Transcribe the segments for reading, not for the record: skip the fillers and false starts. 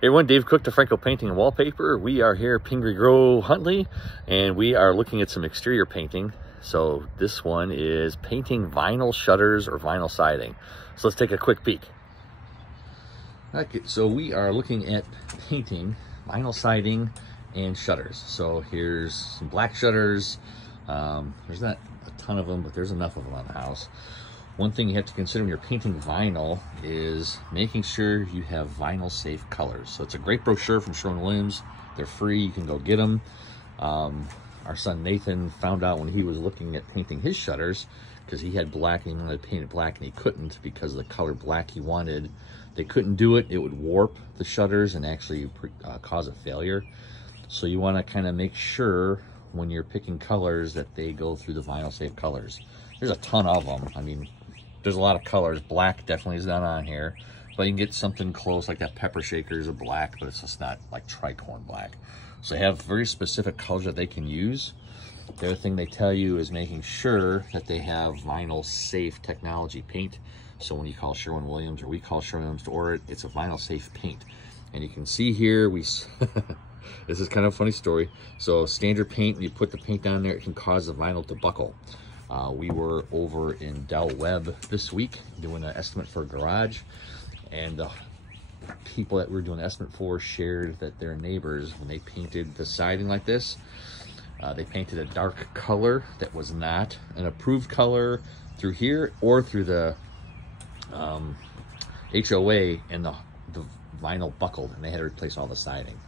Hey everyone, Dave Cook to Franco Painting and Wallpaper. We are here at Pingree Grove, Huntley, and we are looking at some exterior painting. So this one is painting vinyl shutters or vinyl siding. So let's take a quick peek. Okay, so we are looking at painting vinyl siding and shutters. So here's some black shutters. There's not a ton of them, but there's enough of them on the house. One thing you have to consider when you're painting vinyl is making sure you have vinyl safe colors. So it's a great brochure from Sherwin-Williams. They're free, you can go get them. Our son Nathan found out when he was looking at painting his shutters, because he had black and he wanted to paint it black and he couldn't because of the color black he wanted. They couldn't do it. It would warp the shutters and actually cause a failure. So you want to kind of make sure when you're picking colors that they go through the vinyl safe colors. There's a ton of them. I mean, there's a lot of colors. Black definitely is not on here, but you can get something close like that pepper shakers of black, but it's just not like tricorn black. So they have very specific colors that they can use. The other thing they tell you is making sure that they have vinyl safe technology paint. So when you call Sherwin-Williams or we call Sherwin-Williams to order it, it's a vinyl safe paint. And you can see here, this is kind of a funny story. So standard paint, when you put the paint on there, it can cause the vinyl to buckle. We were over in Del Webb this week doing an estimate for a garage, and the people that we were doing the estimate for shared that their neighbors, when they painted the siding like this, they painted a dark color that was not an approved color through here or through the HOA, and the vinyl buckled and they had to replace all the siding.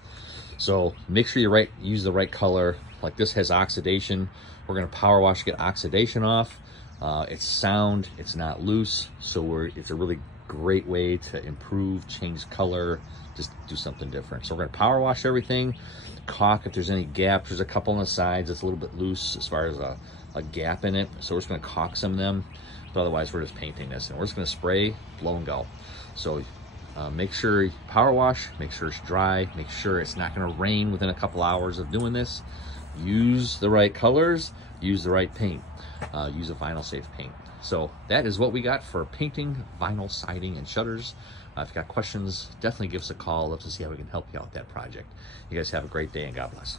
So make sure you use the right color. Like this has oxidation. We're going to power wash to get oxidation off. It's sound, it's not loose, so it's a really great way to improve, change color, just do something different. So we're going to power wash everything, caulk if there's any gaps. There's a couple on the sides that's a little bit loose as far as a gap in it, so we're just going to caulk some of them, but otherwise we're just painting this, and we're just going to spray, blow and go. So make sure you power wash, make sure it's dry, make sure it's not going to rain within a couple hours of doing this. Use the right colors, use the right paint, use a vinyl safe paint. So that is what we got for painting vinyl siding and shutters. If you've got questions, definitely give us a call. Let's see how we can help you out with that project. You guys have a great day and God bless.